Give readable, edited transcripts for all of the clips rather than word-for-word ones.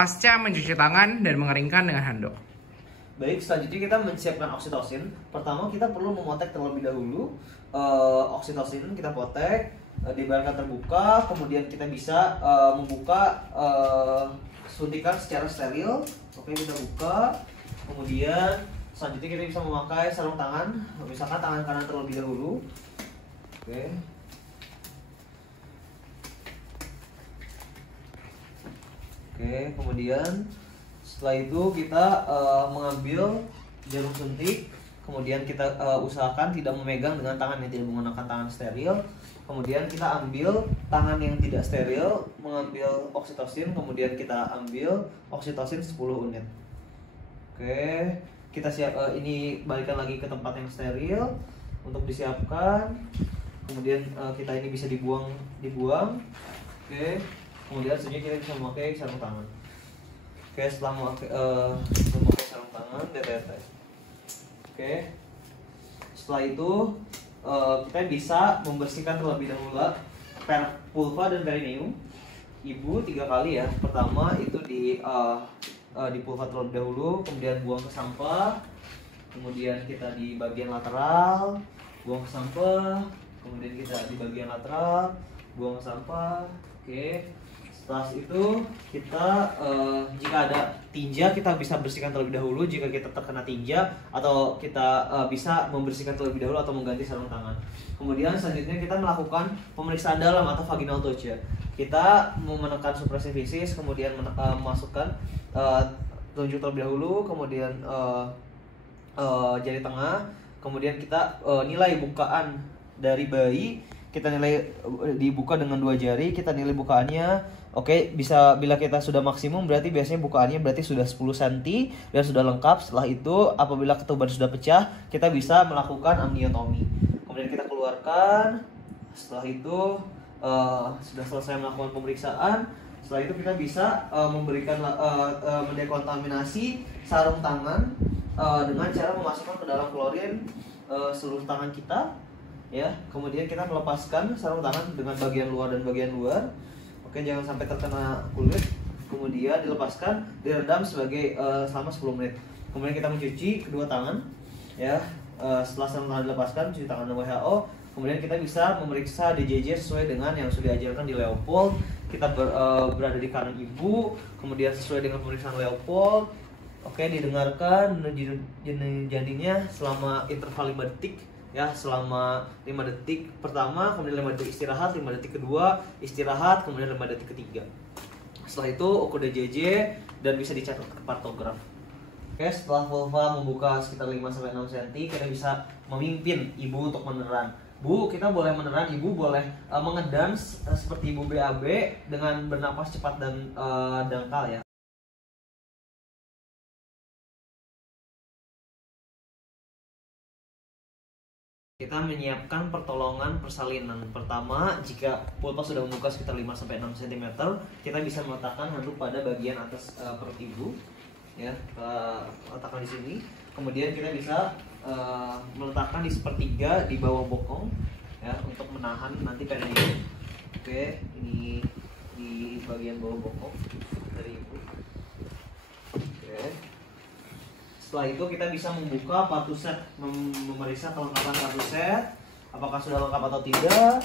pasca mencuci tangan dan mengeringkan dengan handuk. Baik, selanjutnya kita menyiapkan oksitosin. Pertama kita perlu memotek terlebih dahulu. Oksitosin kita potek, dibiarkan terbuka, kemudian kita bisa membuka suntikan secara steril. Oke, kita buka. Kemudian selanjutnya kita bisa memakai sarung tangan, misalkan tangan kanan terlebih dahulu. Oke. Oke, kemudian setelah itu kita mengambil jarum suntik, kemudian kita usahakan tidak memegang dengan tangan yang tidak menggunakan tangan steril. Kemudian kita ambil tangan yang tidak steril, mengambil oksitosin, kemudian kita ambil oksitosin 10 unit. Oke, kita siap ini balikan lagi ke tempat yang steril untuk disiapkan. Kemudian kita ini bisa dibuang. Oke. Kemudian selanjutnya kita bisa memakai sarung tangan. Oke, setelah memakai sarung tangan, DTT. Oke. Setelah itu kita bisa membersihkan terlebih dahulu pulva dan perineum. Ibu 3 kali ya. Pertama itu di pulva terlebih dahulu, kemudian buang ke sampah. Kemudian kita di bagian lateral, buang ke sampah. Kemudian kita di bagian lateral, buang ke sampah. Oke. Setelah itu kita jika ada tinja kita bisa bersihkan terlebih dahulu jika kita terkena tinja, atau kita bisa membersihkan terlebih dahulu atau mengganti sarung tangan. Kemudian selanjutnya kita melakukan pemeriksaan dalam atau vaginal touch ya. Kita menekan supresi fisis, kemudian memasukkan telunjuk terlebih dahulu, kemudian jari tengah, kemudian kita nilai bukaan dari bayi. Kita nilai dibuka dengan 2 jari, kita nilai bukaannya. Oke, bisa bila kita sudah maksimum berarti biasanya bukaannya berarti sudah 10 cm dan sudah lengkap. Setelah itu apabila ketuban sudah pecah, kita bisa melakukan amniotomi. Kemudian kita keluarkan. Setelah itu sudah selesai melakukan pemeriksaan. Setelah itu kita bisa memberikan mendekontaminasi sarung tangan dengan cara memasukkan ke dalam klorin seluruh tangan kita. Ya, kemudian kita melepaskan sarung tangan dengan bagian luar dan bagian luar. Oke, jangan sampai terkena kulit. Kemudian dilepaskan, direndam selama 10 menit. Kemudian kita mencuci kedua tangan. Ya, setelah sarung tangan dilepaskan, cuci tangan dengan WHO. Kemudian kita bisa memeriksa DJJ sesuai dengan yang sudah diajarkan di Leopold. Kita berada di kanan ibu, kemudian sesuai dengan pemeriksaan Leopold. Oke, didengarkan jadinya selama interval 5 detik. Ya, selama 5 detik pertama, kemudian 5 detik istirahat, 5 detik kedua istirahat, kemudian 5 detik ketiga. Setelah itu ukur DJJ dan bisa dicatat ke partograf. Oke, setelah vulva membuka sekitar 5-6 cm, kita bisa memimpin ibu untuk meneran. Bu, kita boleh meneran, ibu boleh mengedan seperti ibu BAB dengan bernapas cepat dan dangkal ya. Kita menyiapkan pertolongan persalinan. Pertama, jika vulva sudah membuka sekitar 5-6 cm, kita bisa meletakkan handuk pada bagian atas perut ibu. Ya, letakkan di sini. Kemudian kita bisa meletakkan di sepertiga di bawah bokong, ya, untuk menahan nanti perineum. Oke, ini di bagian bawah bokong dari ibu. Oke. Setelah itu kita bisa membuka partuset, memeriksa kelengkapan partuset, apakah sudah lengkap atau tidak.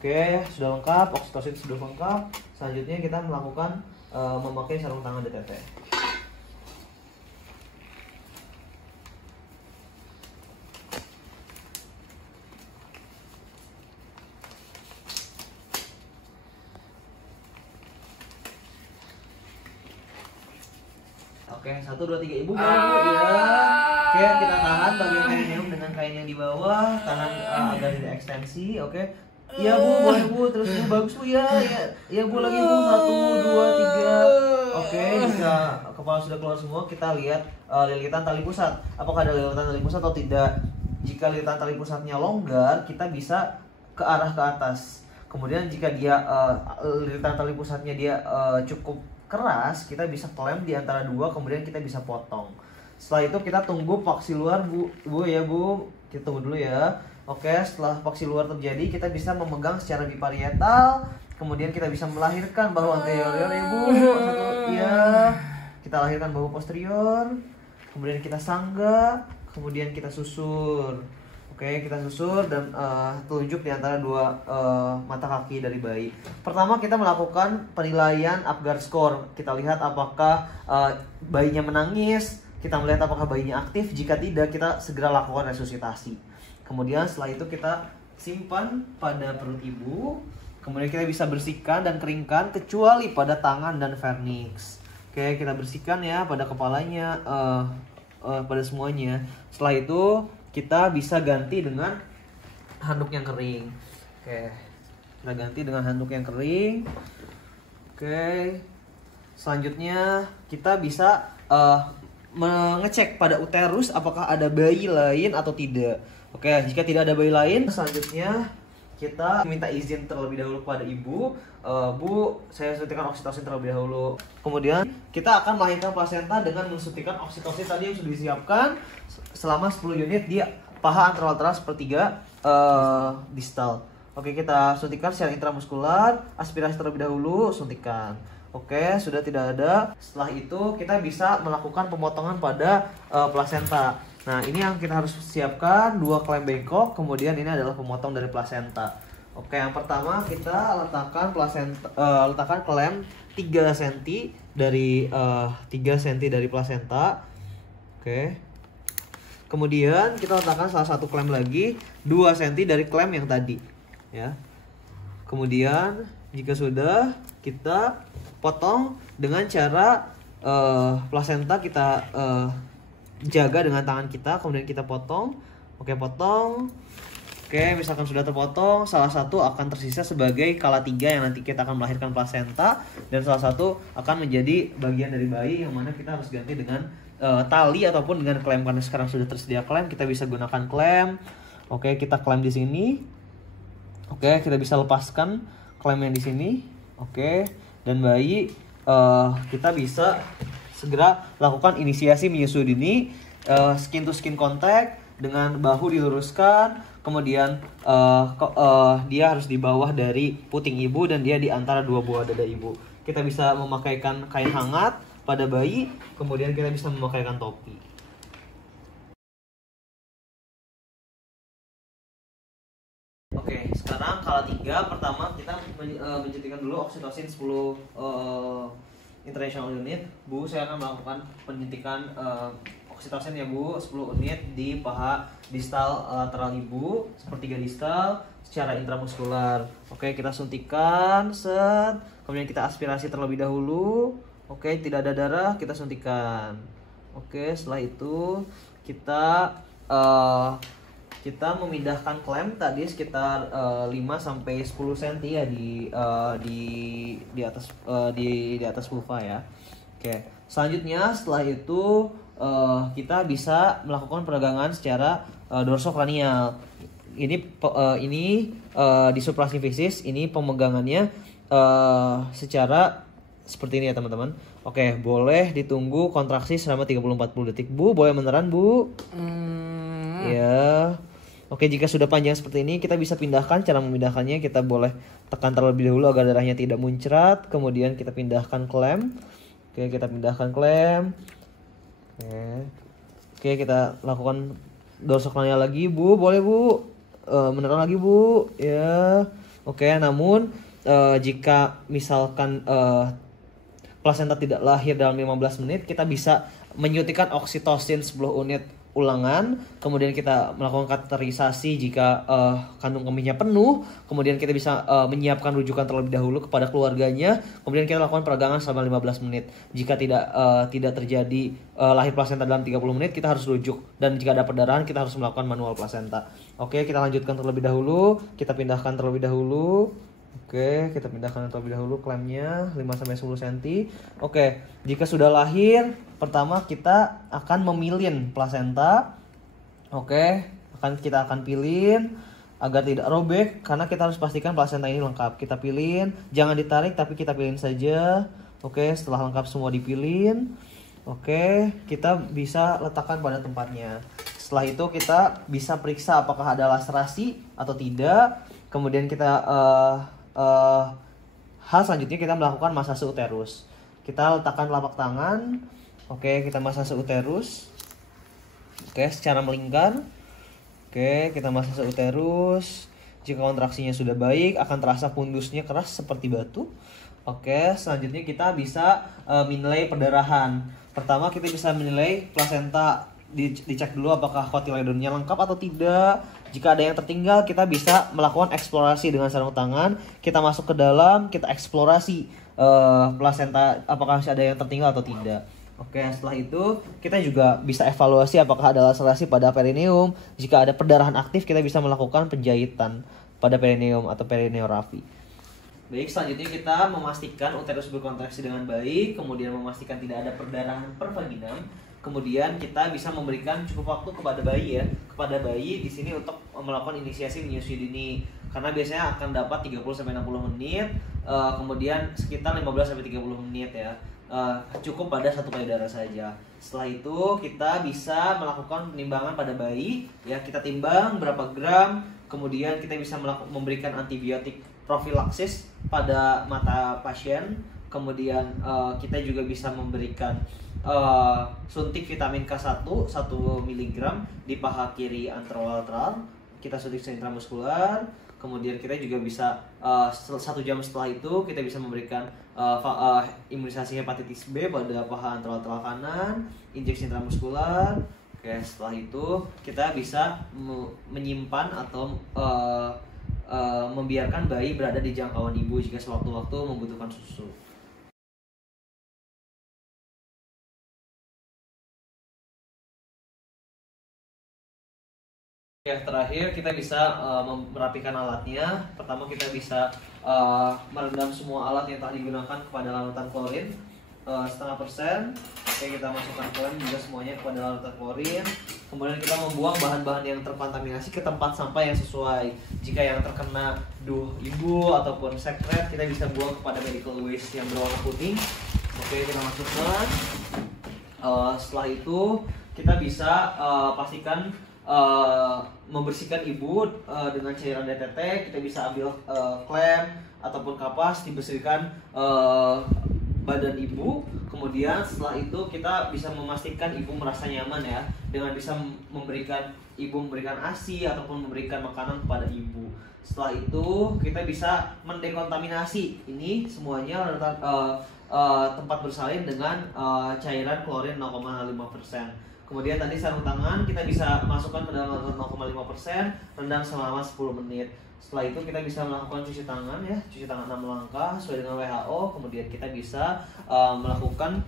Oke, sudah lengkap, oksitosin sudah lengkap. Selanjutnya kita melakukan memakai sarung tangan DTT. Oke, 1, 2, 3, ibu mau ya. Oke, kita tahan bagian perineum dengan kain yang di bawah, tahan agar tidak ekstensi. Oke, iya bu, boleh bu, terus bu, bagus bu ya, ya bu lagi bu, 1, 2, 3. Oke, jika kepala sudah keluar semua, kita lihat lilitan tali pusat. Apakah ada lilitan tali pusat atau tidak? Jika lilitan tali pusatnya longgar, kita bisa ke arah ke atas. Kemudian jika dia lilitan tali pusatnya dia cukup keras, kita bisa klem di antara 2, kemudian kita bisa potong. Setelah itu kita tunggu paksi luar bu ya bu, kita tunggu dulu ya. Oke, setelah paksi luar terjadi, kita bisa memegang secara biparietal, kemudian kita bisa melahirkan bahu anterior ya bu. 1, ya. kita lahirkan bahu posterior, kemudian kita sangga, kemudian kita susur. Oke, kita susur dan telunjuk di antara dua mata kaki dari bayi. Pertama kita melakukan penilaian Apgar score. Kita lihat apakah bayinya menangis, kita melihat apakah bayinya aktif. Jika tidak, kita segera lakukan resusitasi. Kemudian setelah itu kita simpan pada perut ibu. Kemudian kita bisa bersihkan dan keringkan kecuali pada tangan dan vernix. Oke, kita bersihkan ya pada kepalanya, pada semuanya. Setelah itu kita bisa ganti dengan handuk yang kering. Oke, kita ganti dengan handuk yang kering. Oke, selanjutnya kita bisa mengecek pada uterus apakah ada bayi lain atau tidak. Oke, jika tidak ada bayi lain, selanjutnya kita minta izin terlebih dahulu kepada ibu. Bu, saya suntikan oksitosin terlebih dahulu. Kemudian kita akan melahirkan plasenta dengan mensuntikan oksitosin tadi yang sudah disiapkan selama 10 unit di paha anterolateral sepertiga distal. Oke, kita suntikan secara intramuskular, aspirasi terlebih dahulu, suntikan. Oke, sudah tidak ada. Setelah itu kita bisa melakukan pemotongan pada plasenta. Nah, ini yang kita harus siapkan, 2 klem bengkok, kemudian ini adalah pemotong dari plasenta. Oke, yang pertama kita letakkan letakkan klem 3 cm dari 3 cm dari plasenta. Oke. Kemudian kita letakkan salah satu klem lagi 2 cm dari klem yang tadi, ya. Kemudian jika sudah, kita potong dengan cara plasenta kita jaga dengan tangan kita, kemudian kita potong. Oke, potong. Oke, misalkan sudah terpotong, salah satu akan tersisa sebagai kala 3 yang nanti kita akan melahirkan plasenta, dan salah satu akan menjadi bagian dari bayi yang mana kita harus ganti dengan tali ataupun dengan klem. Karena sekarang sudah tersedia klem, kita bisa gunakan klem. Oke, kita klem di sini. Oke, kita bisa lepaskan klem yang di sini. Oke, dan bayi kita bisa segera lakukan inisiasi menyusui dini, skin to skin contact dengan bahu diluruskan, kemudian dia harus di bawah dari puting ibu dan dia di antara dua buah dada ibu. Kita bisa memakaikan kain hangat pada bayi, kemudian kita bisa memakaikan topi. Oke, sekarang kala 3 pertama kita menjadikan dulu oksitosin 10 international unit. Bu, saya akan melakukan penyuntikan oksitosin ya Bu, 10 unit di paha distal lateral ibu, sepertiga distal secara intramuskular. Oke, kita suntikan, set. Kemudian kita aspirasi terlebih dahulu. Oke, tidak ada darah, kita suntikan. Oke, setelah itu kita memindahkan klem tadi sekitar 5 sampai 10 cm ya di atas vulva ya. Oke, selanjutnya setelah itu kita bisa melakukan peregangan secara dorsokranial. Ini di suprasimfisis, ini pemegangannya secara seperti ini ya teman-teman. Oke, boleh ditunggu kontraksi selama 30-40 detik. Bu, boleh meneran Bu? Ya. Oke, jika sudah panjang seperti ini, kita bisa pindahkan. Cara memindahkannya, kita boleh tekan terlebih dahulu agar darahnya tidak muncrat. Kemudian kita pindahkan klem. Oke, kita pindahkan klem. Oke, kita lakukan dorsokranial lagi, Bu. Boleh Bu? Meneran lagi Bu? Ya. Oke, namun jika misalkan plasenta tidak lahir dalam 15 menit, kita bisa menyuntikkan oksitosin 10 unit ulangan, kemudian kita melakukan kateterisasi jika kandung kemihnya penuh, kemudian kita bisa menyiapkan rujukan terlebih dahulu kepada keluarganya, kemudian kita lakukan peregangan selama 15 menit. Jika tidak terjadi lahir plasenta dalam 30 menit, kita harus rujuk, dan jika ada perdarahan kita harus melakukan manual plasenta. Oke, kita lanjutkan terlebih dahulu, kita pindahkan terlebih dahulu. Oke, kita pindahkan terlebih dahulu klemnya 5-10 cm. Oke, jika sudah lahir, pertama kita akan memilin plasenta. Oke, kita akan pilin agar tidak robek, karena kita harus pastikan plasenta ini lengkap. Kita pilin, jangan ditarik tapi kita pilin saja. Oke, setelah lengkap semua dipilin, oke, kita bisa letakkan pada tempatnya. Setelah itu kita bisa periksa apakah ada laserasi atau tidak. Kemudian kita hal selanjutnya kita melakukan masase uterus. Kita letakkan telapak tangan. Oke, kita masase uterus. Oke, secara melingkar. Oke, kita masase uterus. Jika kontraksinya sudah baik, akan terasa pundusnya keras seperti batu. Oke, selanjutnya kita bisa menilai perdarahan. Pertama kita bisa menilai plasenta. Dicek dulu apakah kotiledonnya lengkap atau tidak. Jika ada yang tertinggal, kita bisa melakukan eksplorasi dengan sarung tangan. Kita masuk ke dalam, kita eksplorasi plasenta apakah masih ada yang tertinggal atau tidak. Oke, setelah itu kita juga bisa evaluasi apakah ada laserasi pada perineum. Jika ada perdarahan aktif, kita bisa melakukan penjahitan pada perineum atau perineorafi. Baik, selanjutnya kita memastikan uterus berkontraksi dengan baik, kemudian memastikan tidak ada perdarahan per vaginam. Kemudian kita bisa memberikan cukup waktu kepada bayi ya, kepada bayi di sini untuk melakukan inisiasi menyusui dini. Karena biasanya akan dapat 30-60 menit, kemudian sekitar 15-30 menit ya. Cukup pada satu payudara saja. Setelah itu kita bisa melakukan penimbangan pada bayi ya, kita timbang berapa gram, kemudian kita bisa memberikan antibiotik profilaksis pada mata pasien. Kemudian kita juga bisa memberikan suntik vitamin K1 1 mg di paha kiri anterolateral. Kita suntik secara intramuskular. Kemudian kita juga bisa 1 jam setelah itu kita bisa memberikan imunisasi hepatitis B pada paha anterolateral kanan, injeksi intramuskular. Oke, setelah itu kita bisa menyimpan atau membiarkan bayi berada di jangkauan ibu jika sewaktu-waktu membutuhkan susu. Ya, terakhir kita bisa merapikan alatnya. Pertama kita bisa merendam semua alat yang telah digunakan kepada larutan klorin 0,5%. Oke, kita masukkan klorin juga semuanya kepada larutan klorin. Kemudian kita membuang bahan-bahan yang terkontaminasi ke tempat sampah yang sesuai. Jika yang terkena duh ibu ataupun sekret, kita bisa buang kepada medical waste yang berwarna putih. Oke, kita masukkan. Setelah itu kita bisa pastikan membersihkan ibu dengan cairan DTT. Kita bisa ambil klem ataupun kapas, dibersihkan badan ibu. Kemudian setelah itu kita bisa memastikan ibu merasa nyaman ya, dengan bisa memberikan ASI ataupun memberikan makanan kepada ibu. Setelah itu kita bisa mendekontaminasi ini semuanya tempat bersalin dengan cairan klorin 0,5%. Kemudian tadi sarung tangan kita bisa masukkan ke dalam 0,5%, rendam selama 10 menit. Setelah itu kita bisa melakukan cuci tangan ya, cuci tangan 6 langkah sesuai dengan WHO. Kemudian kita bisa melakukan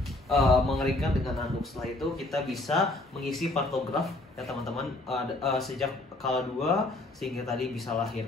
mengeringkan dengan handuk. Setelah itu kita bisa mengisi pantograf ya teman-teman sejak kala 2 sehingga tadi bisa lahir.